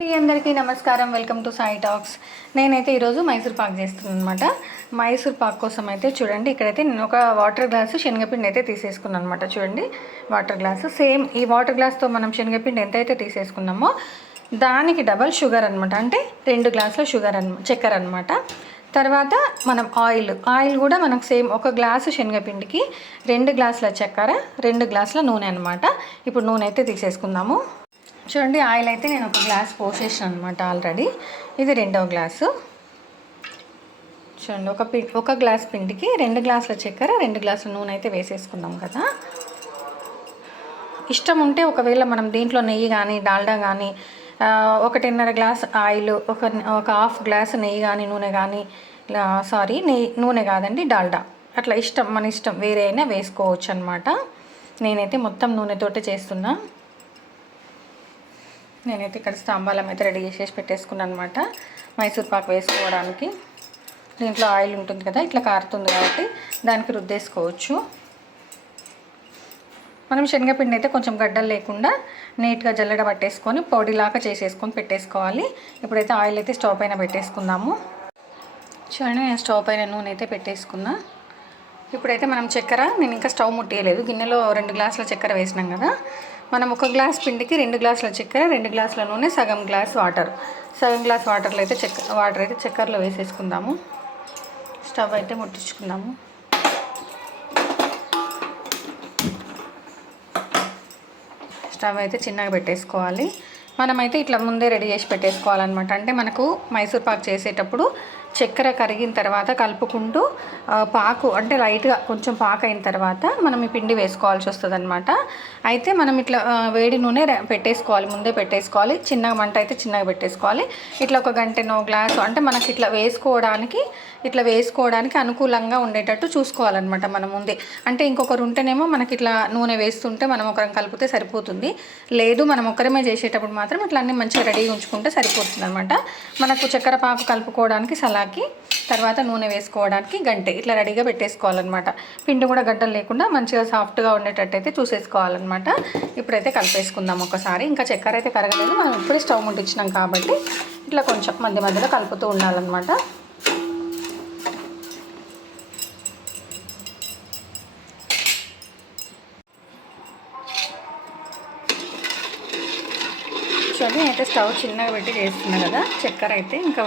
అందరికీ నమస్కారం. Welcome to Sai talks నేనైతే ఈరోజు మైసూర్ పాక్ చేస్తున్నాను అనమాట మైసూర్ పాక్ కోసం అయితే చూడండి ఇక్కడైతే నేను ఒక వాటర్ గ్లాసు శనగపిండి అయితే తీసేసుకున్నాను అనమాట చూడండి వాటర్ గ్లాసు సేమ్ ఈ వాటర్ గ్లాస్తో మనం శనగపిండి ఎంతైతే తీసేసుకున్నామో దానికి డబల్ షుగర్ అనమాట అంటే రెండు గ్లాసుల షుగర్ అన్ చక్కెర అనమాట తర్వాత మనం ఆయిల్ ఆయిల్ కూడా మనకు సేమ్ ఒక గ్లాసు శనగపిండికి రెండు గ్లాసుల చక్కెర రెండు గ్లాసుల నూనె అనమాట ఇప్పుడు నూనె అయితే తీసేసుకుందాము. చూడండి ఆయిల్ అయితే నేను ఒక గ్లాస్ పోసేసాను అనమాట ఆల్రెడీ. ఇది రెండవ గ్లాసు. చూడండి ఒక పి ఒక గ్లాస్ పిండికి రెండు గ్లాసుల చక్కెర రెండు గ్లాసుల నూనె అయితే వేసేసుకున్నాం కదా. ఇష్టం ఉంటే ఒకవేళ మనం దీంట్లో నెయ్యి కానీ డాల్డా కానీ ఒకటిన్నర గ్లాస్ ఆయిల్ ఒక ఒక హాఫ్ గ్లాస్ నెయ్యి కానీ నూనె కానీ సారీ నెయ్యి నూనె కాదండి డాల్డా. అట్లా ఇష్టం మన ఇష్టం వేరే అయినా వేసుకోవచ్చు అనమాట నేనైతే మొత్తం నూనెతోటే చేస్తున్నా. నేనైతే ఇక్కడ స్తంభాలం అయితే రెడీ చేసేసి పెట్టేసుకున్నాను అనమాట మైసూర్ పాకు వేసుకోవడానికి. దీంట్లో ఆయిల్ ఉంటుంది కదా ఇట్లా కారుతుంది కాబట్టి దానికి రుద్దేసుకోవచ్చు. మనం శనగపిండి అయితే కొంచెం గడ్డలు లేకుండా నీట్గా జల్లెడ పట్టేసుకొని పొడిలాగా చేసేసుకొని పెట్టేసుకోవాలి. ఇప్పుడైతే ఆయిల్ అయితే స్టవ్ పైన పెట్టేసుకుందాము. చూడండి నేను స్టవ్ పైన నూనె అయితే పెట్టేసుకున్నా. ఇప్పుడైతే మనం చక్కెర నేను ఇంకా స్టవ్ ముట్టేయలేదు. గిన్నెలో రెండు గ్లాసుల చక్కెర వేసినాం కదా. మనం ఒక గ్లాస్ పిండికి రెండు గ్లాసుల చక్కెర రెండు గ్లాసుల నూనె సగం గ్లాస్ వాటర్. సగం గ్లాస్ వాటర్లో అయితే చెక్క వాటర్ అయితే చక్కెరలో వేసేసుకుందాము. స్టవ్ అయితే ముట్టించుకుందాము. స్టవ్ అయితే చిన్నగా పెట్టేసుకోవాలి. మనమైతే ఇట్లా ముందే రెడీ చేసి పెట్టేసుకోవాలన్నమాట. అంటే మనకు మైసూర్ పాక్ చేసేటప్పుడు చక్కెర కరిగిన తర్వాత కలుపుకుంటూ పాకు అంటే లైట్గా కొంచెం పాకు అయిన తర్వాత మనం ఈ పిండి వేసుకోవాల్సి వస్తుంది అనమాట అయితే మనం ఇట్లా వేడి నూనె పెట్టేసుకోవాలి ముందే పెట్టేసుకోవాలి. చిన్నగా మంట అయితే చిన్నగా పెట్టేసుకోవాలి. ఇట్లా ఒక గంటనో గ్లాసు అంటే మనకి ఇట్లా వేసుకోవడానికి ఇట్లా వేసుకోవడానికి అనుకూలంగా ఉండేటట్టు చూసుకోవాలన్నమాట మనం ముందే. అంటే ఇంకొకరు ఉంటేనేమో మనకి ఇట్లా నూనె వేస్తుంటే మనం ఒకరం కలిపితే సరిపోతుంది. లేదు మనం ఒకరమే చేసేటప్పుడు మాత్రం ఇట్లా అన్నీ మంచిగా రెడీగా ఉంచుకుంటే సరిపోతుంది అనమాట మనకు చక్కెర పాకు కలుపుకోవడానికి సలాకి తర్వాత నూనె వేసుకోవడానికి గంటె ఇట్లా రెడీగా పెట్టేసుకోవాలన్నమాట. పిండి కూడా గడ్డలు లేకుండా మంచిగా సాఫ్ట్గా ఉండేటట్టు అయితే చూసేసుకోవాలన్నమాట. ఇప్పుడైతే కలిపేసుకుందాం ఒకసారి. ఇంకా చక్కెర అయితే కరగలేదు మనం ఇప్పుడే స్టవ్ ముట్టించినాం కాబట్టి ఇట్లా కొంచెం మధ్య మధ్యలో కలుపుతూ ఉండాలన్నమాట. చూడండి అయితే స్టవ్ చిన్నగా పెట్టి చేస్తున్నా కదా చక్కెర అయితే ఇంకా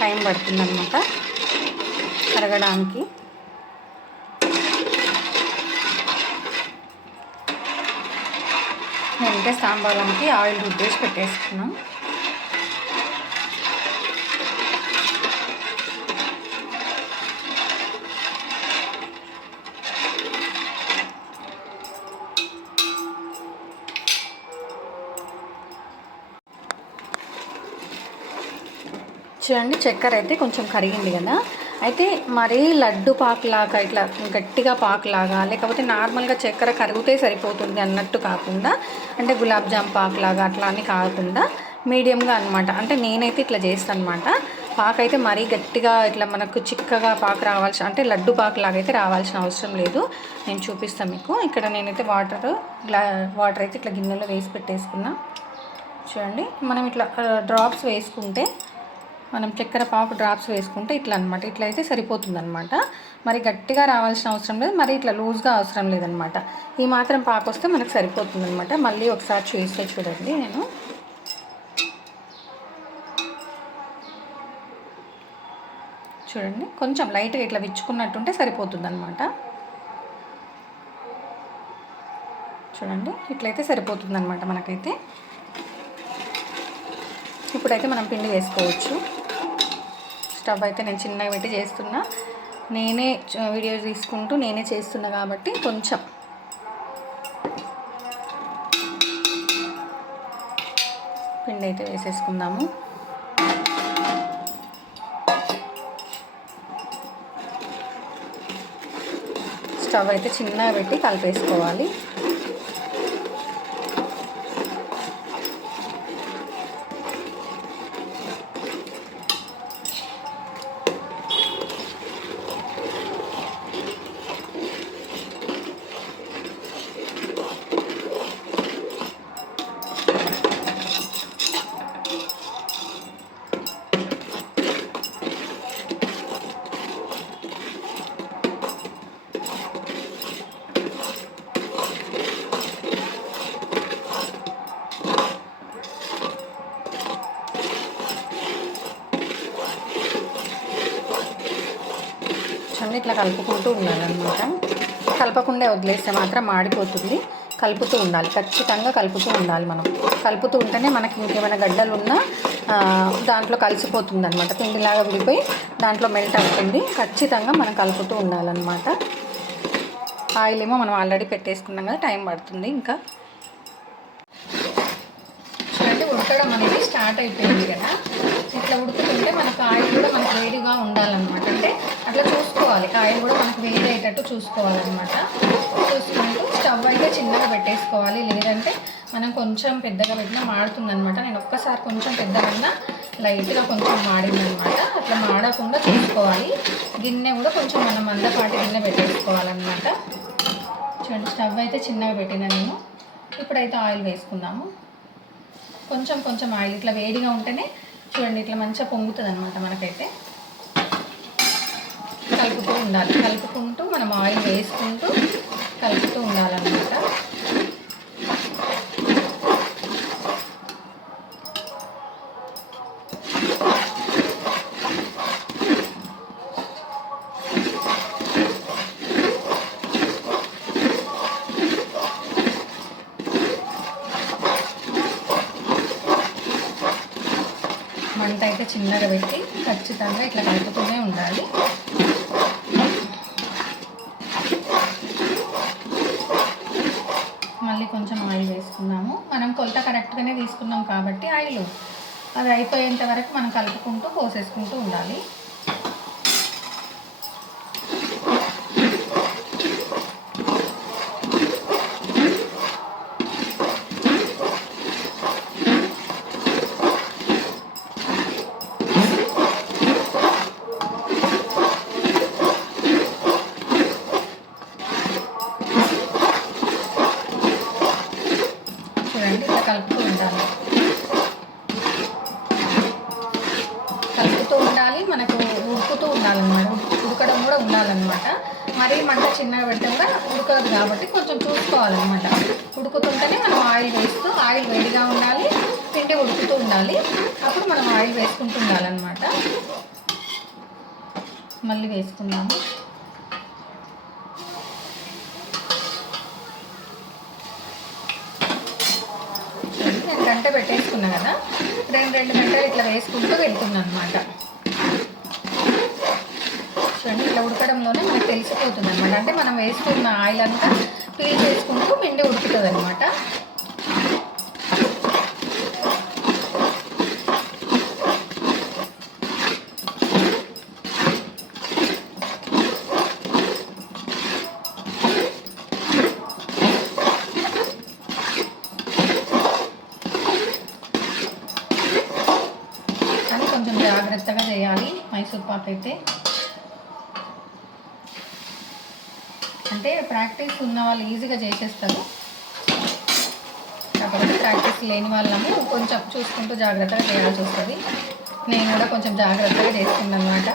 టైం పడుతుంది అనమాట కరగడానికి నేనైతే సాంబాలంకి ఆయిల్ రుద్దేసి పెట్టేసుకున్నాం. చూడండి చక్కెర అయితే కొంచెం కరిగింది కదా. అయితే మరీ లడ్డు పాకులాగా ఇట్లా గట్టిగా పాకులాగా లేకపోతే నార్మల్గా చక్కెర కరిగితే సరిపోతుంది అన్నట్టు కాకుండా అంటే గులాబ్ జామ్ పాకులాగా అట్లా అని కాకుండా మీడియంగా అనమాట అంటే నేనైతే ఇట్లా చేస్తాను అనమాట పాక అయితే మరీ గట్టిగా ఇట్లా మనకు చిక్కగా పాకు రావాల్సిన అంటే లడ్డు పాకులాగా అయితే రావాల్సిన అవసరం లేదు. నేను చూపిస్తాను మీకు. ఇక్కడ నేనైతే వాటర్ గ్లా వాటర్ అయితే ఇట్లా గిన్నెలో వేసి పెట్టేసుకున్నా. చూడండి మనం ఇట్లా డ్రాప్స్ వేసుకుంటే మనం చక్కెర పాకు డ్రాప్స్ వేసుకుంటే ఇట్లా అనమాట ఇట్లా అయితే సరిపోతుందనమాట. మరి గట్టిగా రావాల్సిన అవసరం లేదు. మరి ఇట్లా లూజ్గా అవసరం లేదనమాట. ఈ మాత్రం పాకు వస్తే మనకు సరిపోతుందనమాట. మళ్ళీ ఒకసారి చూస్తే చూడండి నేను. చూడండి. కొంచెం లైట్గా ఇట్లా విచ్చుకున్నట్టుంటే సరిపోతుందనమాట. చూడండి. ఇట్లయితే సరిపోతుందనమాట మనకైతే. ఇప్పుడైతే మనం పిండి వేసుకోవచ్చు. స్టవ్ అయితే నేను చిన్నగా పెట్టి చేస్తున్నా. నేనే వీడియో తీసుకుంటూ నేనే చేస్తున్నా కాబట్టి కొంచెం. పిండి అయితే వేసేసుకుందాము. స్టవ్ అయితే చిన్నగా పెట్టి కలిపేసుకోవాలి మళ్ళీ ఇట్లా కలుపుకుంటూ ఉండాలన్నమాట. కలపకుండా వదిలేస్తే మాత్రం మాడిపోతుంది. కలుపుతూ ఉండాలి. ఖచ్చితంగా కలుపుతూ ఉండాలి మనం. కలుపుతూ ఉంటేనే మనకి ఇంకేమైనా గడ్డలు ఉన్నా దాంట్లో కలిసిపోతుంది అనమాట పిండిలాగా విడిపోయి దాంట్లో మెల్ట్ అవుతుంది. ఖచ్చితంగా మనం కలుపుతూ ఉండాలన్నమాట. ఆయిల్ ఏమో మనం ఆల్రెడీ పెట్టేసుకున్నాం కదా టైం పడుతుంది ఇంకా చూడండి ఉడకడం అనేది స్టార్ట్ అయిపోయింది కదా. ఇట్లా ఉడుకుతుంటే మనకు ఆయిల్ కూడా మనకు వేడిగా ఉండాలన్నమాట. అంటే అట్లా చూసుకోవాలి. ఆయిల్ కూడా మనకు వేడి అయ్యేటట్టు చూసుకోవాలన్నమాట. చూసుకుంటూ స్టవ్ అయితే చిన్నగా పెట్టేసుకోవాలి. లేదంటే మనం కొంచెం పెద్దగా పెట్టినా మాడుతుందనమాట నేను ఒక్కసారి కొంచెం పెద్దగా లైట్గా కొంచెం మాడిందనమాట అట్లా మాడకుండా చూసుకోవాలి. గిన్నె కూడా కొంచెం మనం మందపాటి గిన్నె పెట్టేసుకోవాలన్నమాట. చూడండి స్టవ్ అయితే చిన్నగా పెట్టిన నేను. ఇప్పుడైతే ఆయిల్ వేసుకుందాము. కొంచెం కొంచెం ఆయిల్ ఇట్లా వేడిగా ఉంటేనే చూడండి ఇట్లా మంచిగా పొంగుతుంది అనమాట మనకైతే. కలుపుతూ ఉండాలి. కలుపుకుంటూ మనం ఆయిల్ వేసుకుంటూ కలుపుతూ ఉండాలన్నమాట మంట అయితే చిన్నగా పెట్టి ఖచ్చితంగా ఇట్లా కలుపుతూనే ఉండాలి. మళ్ళీ కొంచెం ఆయిల్ వేసుకున్నాము. మనం కొలత కరెక్ట్గానే తీసుకున్నాం కాబట్టి ఆయిల్. అది అయిపోయేంత వరకు మనం కలుపుకుంటూ పోసేసుకుంటూ ఉండాలి చూడండి ఇట్లా కలుపుతూ ఉండాలి కలుపుతూ ఉండాలి మనకు ఉడుకుతూ ఉండాలన్నమాట. ఉడకడం కూడా ఉండాలన్నమాట. మరీ మంట చిన్నగా పెడితే కూడా ఉడకదు కాబట్టి కొంచెం చూసుకోవాలన్నమాట. ఉడుకుతుంటేనే మనం ఆయిల్ వేస్తూ ఆయిల్ వేడిగా ఉండాలి పిండి ఉడుకుతూ ఉండాలి. అప్పుడు మనం ఆయిల్ వేసుకుంటూ ఉండాలన్నమాట. మళ్ళీ వేసుకుందాము. నేను గంట పెట్టేసుకున్నా కదా. రెండు రెండు గంటలు ఇట్లా వేసుకుంటూ వెళ్తున్నాను అనమాట చూడండి ఇట్లా ఉడకడంలోనే మనకు తెలిసిపోతుంది అనమాట అంటే మనం వేసుకున్న ఆయిల్ అంతా పీల్ చేసుకుంటూ పిండి ఉడుకుతుంది అనమాట కానీ కొంచెం జాగ్రత్తగా చేయాలి మైసూర్ పాక్ అయితే అంటే ప్రాక్టీస్ ఉన్న వాళ్ళు ఈజీగా చేసేస్తారు. కాకపోతే ప్రాక్టీస్ లేని వాళ్ళము కొంచెం చూసుకుంటూ జాగ్రత్తగా చేయాల్సి వస్తుంది. నేను కూడా కొంచెం జాగ్రత్తగా చేస్తున్నాను అనమాట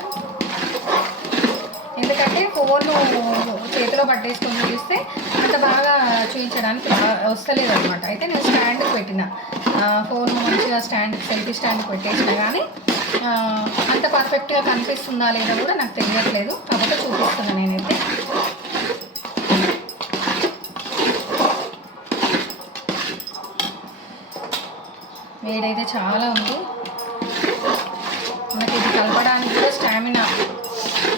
ఎందుకంటే ఫోన్ చేతిలో పట్టేసుకొని చూస్తే అంత బాగా చూపించడానికి వస్తలేదు అనమాట అయితే నేను స్టాండ్కి పెట్టిన. ఫోన్ మంచిగా స్టాండ్ సెల్ఫీ స్టాండ్ పెట్టేసిన కానీ అంత పర్ఫెక్ట్గా కనిపిస్తుందా లేదా కూడా నాకు తెలియట్లేదు. కాబట్టి చూపిస్తున్నాను నేనైతే. వేడైతే చాలా ఉంది. మనకి ఇది కలపడానికి కూడా స్టామినా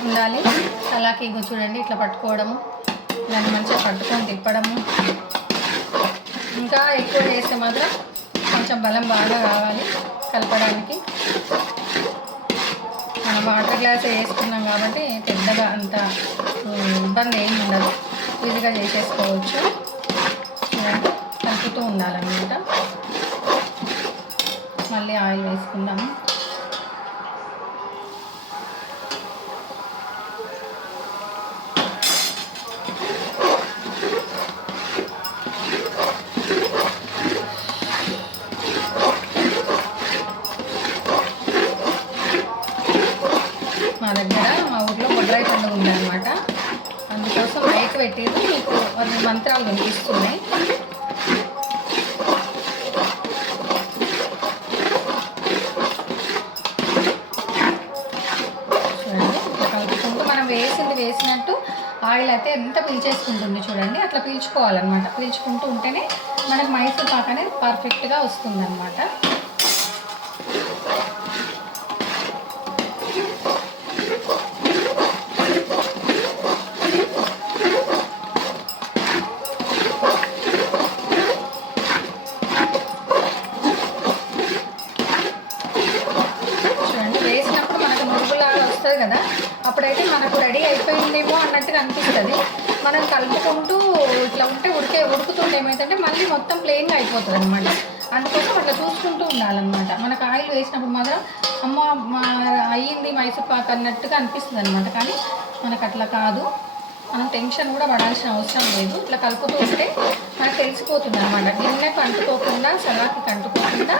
ఉండాలి. అలాగే ఇగో చూడండి ఇట్లా పట్టుకోవడము దాన్ని మంచిగా పట్టుకొని తిప్పడము. ఇంకా ఎక్కువ చేస్తే మాత్రం కొంచెం బలం బాగా కావాలి కలపడానికి. మనం వాటర్ గ్లాస్ వేసుకున్నాం కాబట్టి పెద్దగా అంత ఇబ్బంది ఏమి ఉండదు. ఈజీగా చేసేసుకోవచ్చు. కలుపుతూ ఉండాలన్నమాట. మళ్ళీ ఆయిల్ వేసుకుందాం. మా దగ్గర మా ఊర్లో బొడ్రాయి పండుగ ఉందన్నమాట. అందుకోసం మైక్ పెట్టేది మీకు మంత్రాలు వినిపిస్తున్నాయి చూడండి ఇట్లా కలుపుకుంటూ మనం వేసింది వేసినట్టు ఆయిల్ అయితే ఎంత పీల్చేసుకుంటుంది చూడండి. అట్లా పీల్చుకోవాలన్నమాట. పీల్చుకుంటూ ఉంటేనే మనకు మైసూర్ పాక్ అనేది పర్ఫెక్ట్గా వస్తుందన్నమాట. చూడండి వేసినప్పుడు మనకు వస్తుంది కదా. అప్పుడైతే మనకు రెడీ అయిపోయిందేమో అన్నట్టుగా అనిపిస్తుంది. మనం కలుపుకుంటూ ఇట్లా ఉంటే ఉడికే ఉడుకుతుంటే ఏమైందంటే మళ్ళీ మొత్తం ప్లెయిన్గా అయిపోతుంది అనమాట అందుకోసం అట్లా చూసుకుంటూ ఉండాలన్నమాట. మనకు ఆయిల్ వేసినప్పుడు మాత్రం అమ్మ మా అయ్యింది మైసూర్ పాక్ అన్నట్టుగా అనిపిస్తుంది అనమాట కానీ మనకు అట్లా కాదు. మనం టెన్షన్ కూడా పడాల్సిన అవసరం లేదు. ఇట్లా కలుపుతూ ఉంటే మనకు తెలిసిపోతుంది అనమాట గిన్నెకు అంటుకోకుండా సలాకి అంటుకోకుండా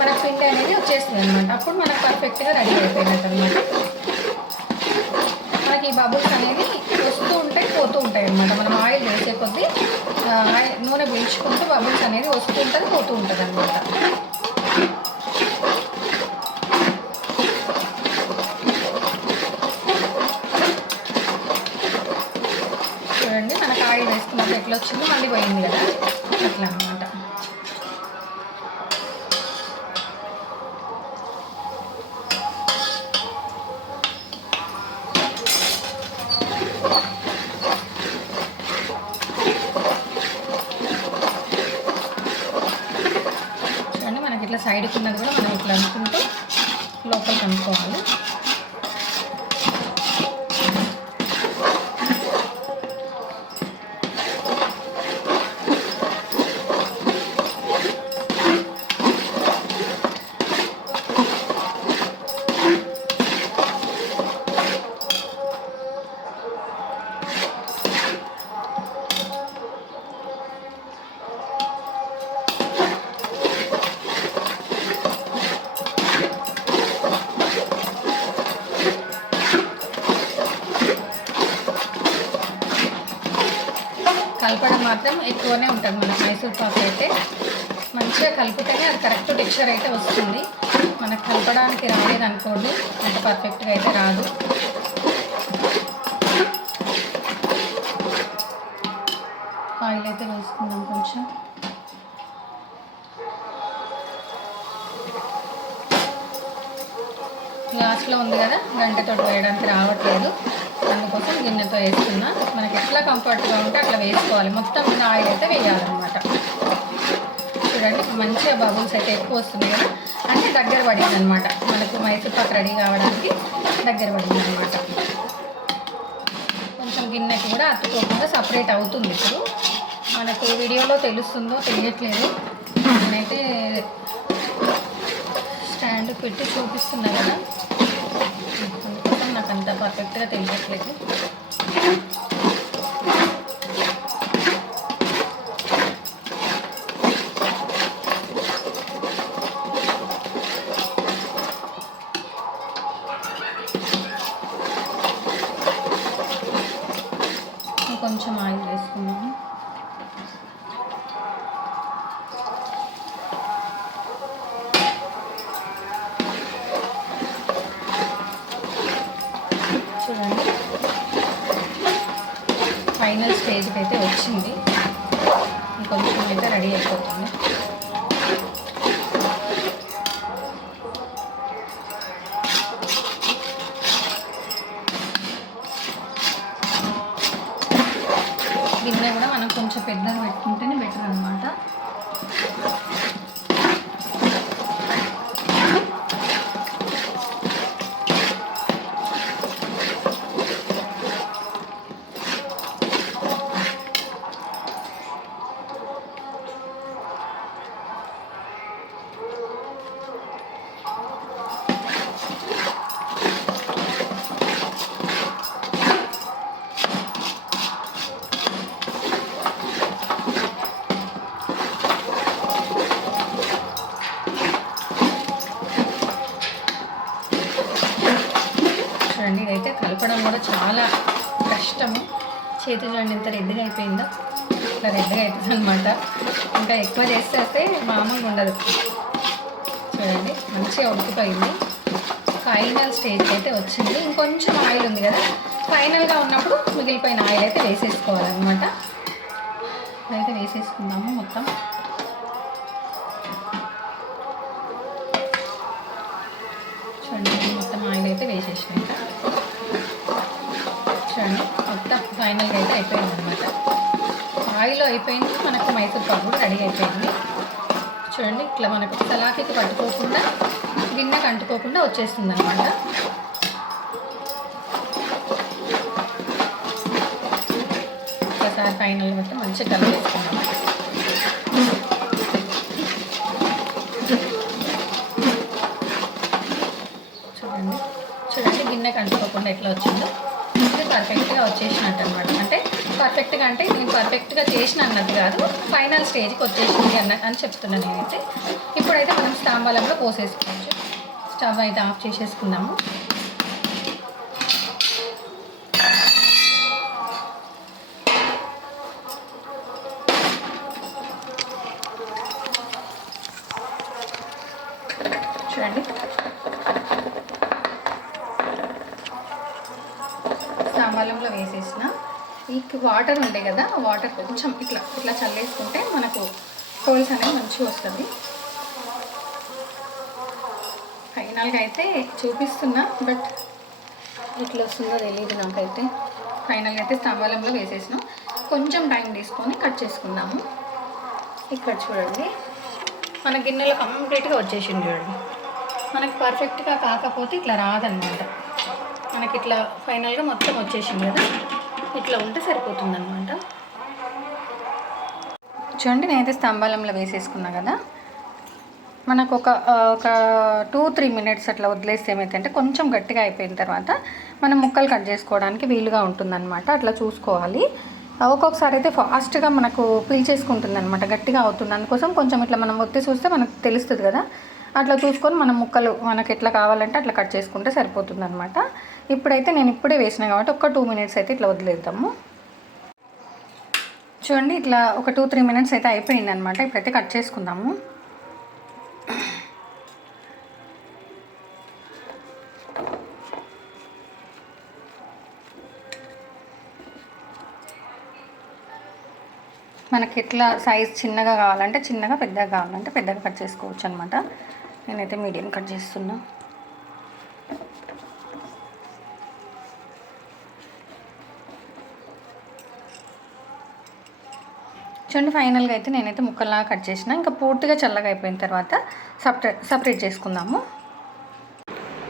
మన పిండి అనేది వచ్చేస్తుంది అనమాట అప్పుడు మనకు పర్ఫెక్ట్గా రెడీ అయిపోయినట్టు అనమాట మనకి ఈ బబుల్స్ అనేది వస్తూ ఉంటాయి పోతూ ఉంటాయి అనమాట మనం ఆయిల్ వేసే కొద్దీ ఆయిల్ నూనె పీల్చుకుంటూ బబుల్స్ అనేది వస్తూ ఉంటుంది పోతూ ఉంటుంది అనమాట చూడండి మనకు ఆయిల్ వేసుకున్నప్పుడు ఎట్లా వచ్చిందో మళ్ళీ పోయింది కదా అట్లా అనమాట చూడండి మనకి ఇట్లా సైడ్కి ఉన్నది కూడా మనం ఇట్లా అనుకుంటూ లోపలికి అనుకోవాలి కలపడం మాత్రం ఎక్కువనే ఉంటుంది మన మైసూర్ పాక్ అయితే. మంచిగా కలిపితేనే అది కరెక్ట్ టెక్స్చర్ అయితే వస్తుంది. మనకు కలపడానికి రాలేదు అనుకోండి అంత పర్ఫెక్ట్గా అయితే రాదు. ఆయిల్ అయితే వేసుకుందాం కొంచెం. గ్లాస్లో ఉంది కదా గంటతో వేయడానికి రావట్లేదు. అందుకోసం గిన్నెతో వేస్తున్నా మనకి ఎట్లా కంఫర్ట్గా ఉంటే అట్లా వేసుకోవాలి. మొత్తం మీద ఆయిల్ అయితే వేయాలన్నమాట. చూడండి మంచిగా బబుల్స్ అయితే ఎక్కువ వస్తున్నాయి కదా. అంటే దగ్గర పడింది అనమాట మనకు మైసూర్ పాక్ రెడీ కావడానికి దగ్గర పడింది అనమాట కొంచెం గిన్నెకి కూడా అతుకోకుండా సపరేట్ అవుతుంది ఇప్పుడు. మనకు వీడియోలో తెలుస్తుందో తెలియట్లేదు. నేనైతే స్టాండ్ పెట్టి చూపిస్తున్నా కదా. పర్ఫెక్ట్గా తెలియట్లేదు. కొంచెం ఆయిల్ వేసుకున్నాను చేతి చూడండి ఎంత రెడ్గా అయిపోయిందో? ఇట్లా రెడ్గా అవుతుంది అనమాట ఇంకా ఎక్కువ చేస్తే మామూలుగా ఉండదు. చూడండి మంచిగా ఉడికిపోయింది. ఫైనల్ స్టేజ్కి అయితే వచ్చింది. ఇంకొంచెం ఆయిల్ ఉంది కదా ఫైనల్గా ఉన్నప్పుడు మిగిలిపోయిన ఆయిల్ అయితే వేసేసుకోవాలన్నమాట. అయితే వేసేసుకుందాము మొత్తం. చూడండి మొత్తం ఆయిల్ అయితే వేసేసినాక చూడండి ఫైనల్గా అయితే అయిపోయింది అనమాట ఆయిల్ అయిపోయింది. మనకు మైసూర్ పాకు కూడా రెడీ అయిపోయింది. చూడండి ఇట్లా మనకు సలాకికి పట్టుకోకుండా గిన్నెకి అంటుకోకుండా వచ్చేస్తుంది అనమాట ఒకసారి ఫైనల్ మొత్తం మంచిగా కలిపేసుకున్నాం చూడండి. చూడండి గిన్నెకి అంటుకోకుండా ఎట్లా వచ్చిందో. పర్ఫెక్ట్గా వచ్చేసినట్టు అనమాట అంటే పర్ఫెక్ట్గా అంటే నేను పర్ఫెక్ట్గా చేసిన అన్నది కాదు ఫైనల్ స్టేజ్కి వచ్చేసింది అన్న అని చెప్తున్నాను నేనైతే. ఇప్పుడైతే మనం స్తాంబాలంలో పోసేసుకోవచ్చు. స్టవ్ అయితే ఆఫ్ చేసేసుకుందాము చూడండి సాంబాలంలో వేసేసిన ఈ వాటర్ ఉంటాయి కదా ఆ వాటర్ కొంచెం ఇట్లా ఇట్లా చల్లేసుకుంటే మనకు కోల్స్ అనేది మంచిగా వస్తుంది. ఫైనల్గా అయితే చూపిస్తున్నా బట్ ఇట్లా వస్తుందో తెలియదు నాకైతే. ఫైనల్గా అయితే స్తంభాలంలో వేసేసినాం. కొంచెం టైం తీసుకొని కట్ చేసుకుందాము. ఇక్కడ చూడండి. మన గిన్నెలో కంప్లీట్గా వచ్చేసింది చూడండి. మనకి పర్ఫెక్ట్గా కాకపోతే ఇట్లా రాదనమాట మనకి ఇట్లా ఫైనల్గా మొత్తం వచ్చేసింది కదా. ఇట్లా ఉంటే సరిపోతుంది అనమాట చూడండి నేనైతే స్తంభాలంలో వేసేసుకున్నా కదా. మనకు ఒక ఒక టూ త్రీ మినిట్స్ అట్లా వదిలేస్తే ఏమైతే కొంచెం గట్టిగా అయిపోయిన తర్వాత మనం ముక్కలు కట్ చేసుకోవడానికి వీలుగా ఉంటుందన్నమాట. అట్లా చూసుకోవాలి. ఒక్కొక్కసారి అయితే ఫాస్ట్గా మనకు పీల్చేసుకుంటుంది అనమాట గట్టిగా అవుతుంది. అందుకోసం కొంచెం ఇట్లా మనం ఒత్తి చూస్తే మనకు తెలుస్తుంది కదా. అట్లా చూసుకొని మనం ముక్కలు మనకు ఎట్లా కావాలంటే అట్లా కట్ చేసుకుంటే సరిపోతుంది అనమాట ఇప్పుడైతే నేను ఇప్పుడే వేసిన కాబట్టి ఒక టూ మినిట్స్ అయితే ఇట్లా వదిలేద్దాము. చూడండి ఇట్లా ఒక టూ త్రీ మినిట్స్ అయితే అయిపోయింది అనమాట ఇప్పుడైతే కట్ చేసుకుందాము. మనకి ఎట్లా సైజ్ చిన్నగా కావాలంటే చిన్నగా పెద్దగా కావాలంటే పెద్దగా కట్ చేసుకోవచ్చు అనమాట నేనైతే మీడియం కట్ చేస్తున్నాను చూడండి ఫైనల్గా అయితే నేనైతే ముక్కల్లాగా కట్ చేసిన. ఇంకా పూర్తిగా చల్లగా అయిపోయిన తర్వాత సపరేట్ సపరేట్ చేసుకుందాము.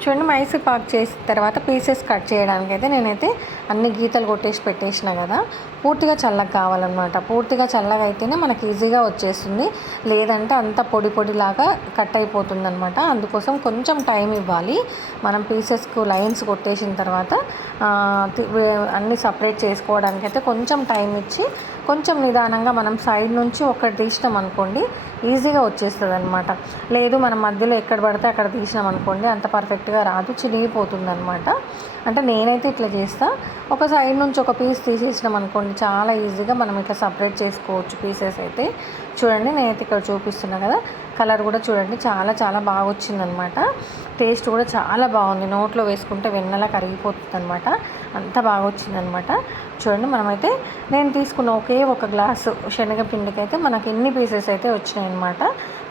చూడండి మైసూర్ పాక్ చేసిన తర్వాత పీసెస్ కట్ చేయడానికి అయితే నేనైతే అన్ని గీతలు కొట్టేసి పెట్టేసిన కదా. పూర్తిగా చల్లగా కావాలన్నమాట. పూర్తిగా చల్లగా అయితేనే మనకి ఈజీగా వచ్చేస్తుంది. లేదంటే అంత పొడి పొడిలాగా కట్ అయిపోతుంది అనమాట అందుకోసం కొంచెం టైం ఇవ్వాలి. మనం పీసెస్కు లైన్స్ కొట్టేసిన తర్వాత అన్ని సపరేట్ చేసుకోవడానికి అయితే కొంచెం టైం ఇచ్చి కొంచెం నిదానంగా మనం సైడ్ నుంచి ఒకటి తీసినాం అనుకోండి ఈజీగా వచ్చేస్తుంది అనమాట లేదు మనం మధ్యలో ఎక్కడ పడితే అక్కడ తీసినాం అనుకోండి అంత పర్ఫెక్ట్గా రాదు చినిగిపోతుంది అనమాట అంటే నేనైతే ఇట్లా చేస్తా. ఒక సైడ్ నుంచి ఒక పీస్ తీసేసినాం అనుకోండి చాలా ఈజీగా మనం ఇట్లా సపరేట్ చేసుకోవచ్చు పీసెస్ అయితే. చూడండి నేనైతే ఇక్కడ చూపిస్తున్నా కదా కలర్ కూడా చూడండి చాలా చాలా బాగా వచ్చిందనమాట టేస్ట్ కూడా చాలా బాగుంది. నోట్లో వేసుకుంటే వెన్నెలా కరిగిపోతుంది అనమాట అంత బాగా వచ్చిందనమాట చూడండి మనమైతే నేను తీసుకున్న ఒకే ఒక గ్లాసు శనగపిండికి అయితే మనకి ఎన్ని పీసెస్ అయితే వచ్చినాయి అనమాట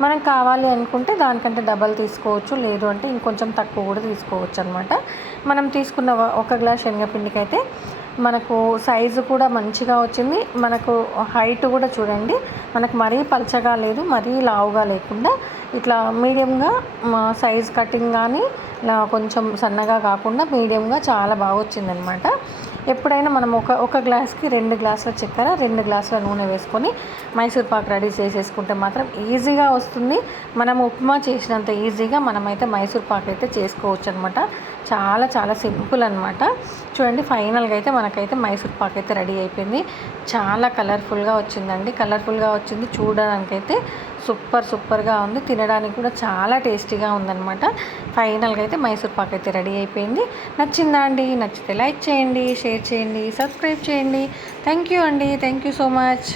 మనకు కావాలి అనుకుంటే దానికంటే డబల్ తీసుకోవచ్చు లేదు అంటే ఇంకొంచెం తక్కువ కూడా తీసుకోవచ్చు అనమాట మనం తీసుకున్న ఒక- గ్లాస్ శనగపిండికి అయితే మనకు సైజు కూడా మంచిగా వచ్చింది. మనకు హైట్ కూడా చూడండి. మనకు మరీ పలచగా లేదు మరీ లావుగా లేకుండా ఇట్లా మీడియంగా సైజ్ కటింగ్ కానీ కొంచెం సన్నగా కాకుండా మీడియంగా చాలా బాగా వచ్చిందనమాట ఎప్పుడైనా మనం ఒక ఒక గ్లాస్కి రెండు గ్లాసుల చక్కెర రెండు గ్లాసుల నూనె వేసుకొని మైసూర్ పాక్ రెడీ చేసేసుకుంటే మాత్రం ఈజీగా వస్తుంది. మనం ఉప్మా చేసినంత ఈజీగా మనమైతే మైసూర్ పాక్ అయితే చేసుకోవచ్చు అనమాట చాలా చాలా సింపుల్ అనమాట చూడండి ఫైనల్గా అయితే మనకైతే మైసూర్ పాక్ అయితే రెడీ అయిపోయింది. చాలా కలర్ఫుల్గా వచ్చిందండి. కలర్ఫుల్గా వచ్చింది చూడడానికైతే సూపర్ సూపర్గా ఉంది. తినడానికి కూడా చాలా టేస్టీగా ఉందన్నమాట. ఫైనల్గా అయితే మైసూర్ పాక్ అయితే రెడీ అయిపోయింది. నచ్చిందా అండి? నచ్చితే లైక్ చేయండి షేర్ చేయండి సబ్స్క్రైబ్ చేయండి. థ్యాంక్ యూ అండి. Thank you so much.